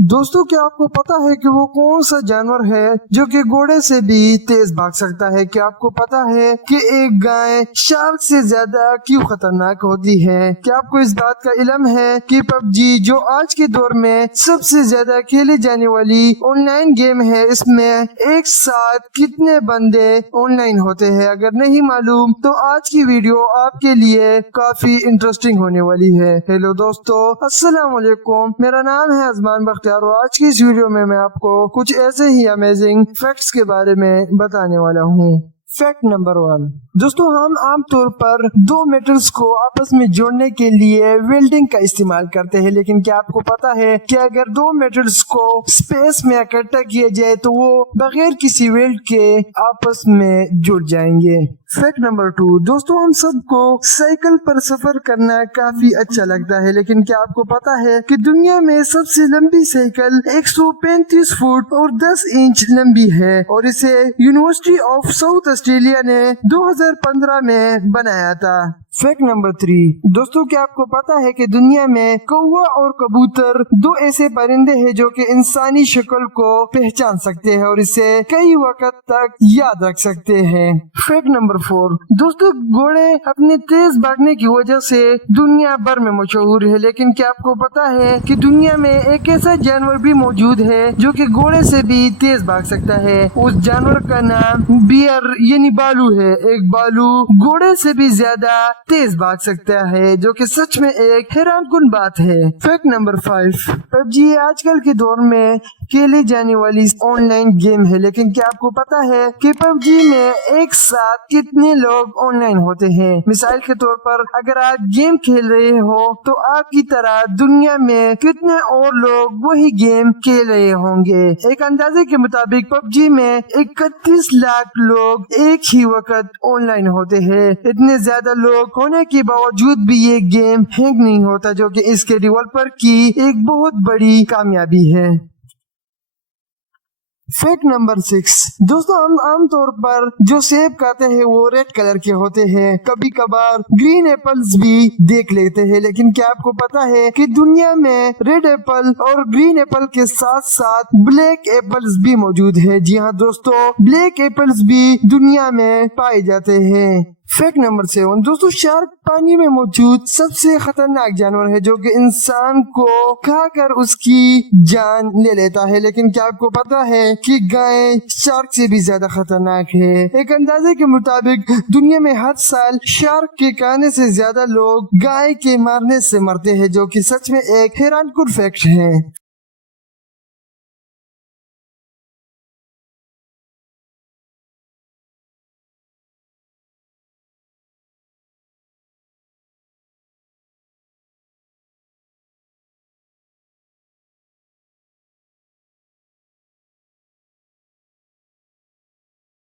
दोस्तों, क्या आपको पता है कि वो कौन सा जानवर है जो कि घोड़े से भी तेज भाग सकता है? क्या आपको पता है कि एक गाय शार्क से ज्यादा क्यों खतरनाक होती है? क्या आपको इस बात का इल्म है कि पबजी जो आज के दौर में सबसे ज्यादा खेली जाने वाली ऑनलाइन गेम है, इसमें एक साथ कितने बंदे ऑनलाइन होते हैं? अगर नहीं मालूम तो आज की वीडियो आपके लिए काफी इंटरेस्टिंग होने वाली है। हेलो दोस्तों, अस्सलाम वालेकुम, मेरा नाम है अजमान बख्तियार और आज की इस वीडियो में मैं आपको कुछ ऐसे ही अमेजिंग फैक्ट्स के बारे में बताने वाला हूँ। फैक्ट नंबर 1, दोस्तों, हम आमतौर पर दो मेटल्स को आपस में जोड़ने के लिए वेल्डिंग का इस्तेमाल करते हैं, लेकिन क्या आपको पता है कि अगर दो मेटल्स को स्पेस में इकट्ठा किया जाए तो वो बगैर किसी वेल्ड के आपस में जुड़ जाएंगे। फैक्ट नंबर 2, दोस्तों, हम सबको साइकिल पर सफर करना काफी अच्छा लगता है, लेकिन क्या आपको पता है कि दुनिया में सबसे लंबी साइकिल 135 फुट और 10 इंच लंबी है और इसे यूनिवर्सिटी ऑफ साउथ ऑस्ट्रेलिया ने 2015 में बनाया था। फैक्ट नंबर 3, दोस्तों, क्या आपको पता है कि दुनिया में कौवा और कबूतर दो ऐसे परिंदे हैं जो कि इंसानी शक्ल को पहचान सकते हैं और इसे कई वक्त तक याद रख सकते हैं। फैक्ट नंबर 4, दोस्तों, घोड़े अपने तेज भागने की वजह से दुनिया भर में मशहूर है, लेकिन क्या आपको पता है कि दुनिया में एक ऐसा जानवर भी मौजूद है जो कि घोड़े से भी तेज भाग सकता है? उस जानवर का नाम बियर यानी बालू है। एक बालू घोड़े से भी ज्यादा तेज भाग सकता है, जो कि सच में एक हैरानकुन बात है। फैक्ट नंबर 5, पबजी आजकल के दौर में खेली जाने वाली ऑनलाइन गेम है, लेकिन क्या आपको पता है कि पबजी में एक साथ कितने लोग ऑनलाइन होते हैं? मिसाल के तौर पर अगर आप गेम खेल रहे हो तो आपकी तरह दुनिया में कितने और लोग वही गेम खेल रहे होंगे? एक अंदाजे के मुताबिक पबजी में 31 लाख लोग एक ही वक्त ऑनलाइन होते हैं। इतने ज्यादा लोग होने के बावजूद भी ये गेम हैंग नहीं होता, जो कि इसके डेवलपर की एक बहुत बड़ी कामयाबी है। फैक्ट नंबर 6, दोस्तों, हम आमतौर पर जो सेब खाते हैं वो रेड कलर के होते हैं। कभी कभार ग्रीन एप्पल्स भी देख लेते हैं, लेकिन क्या आपको पता है कि दुनिया में रेड एप्पल और ग्रीन एप्पल के साथ साथ ब्लैक एप्पल्स भी मौजूद है? जी हाँ दोस्तों, ब्लैक एप्पल्स भी दुनिया में पाए जाते हैं। फैक्ट नंबर 7, दोस्तों, शार्क पानी में मौजूद सबसे खतरनाक जानवर है जो कि इंसान को खाकर उसकी जान ले लेता है, लेकिन क्या आपको पता है कि गाय शार्क से भी ज्यादा खतरनाक है? एक अंदाजे के मुताबिक दुनिया में हर साल शार्क के खाने से ज्यादा लोग गाय के मारने से मरते हैं, जो कि सच में एक हैरानकुन फैक्ट है।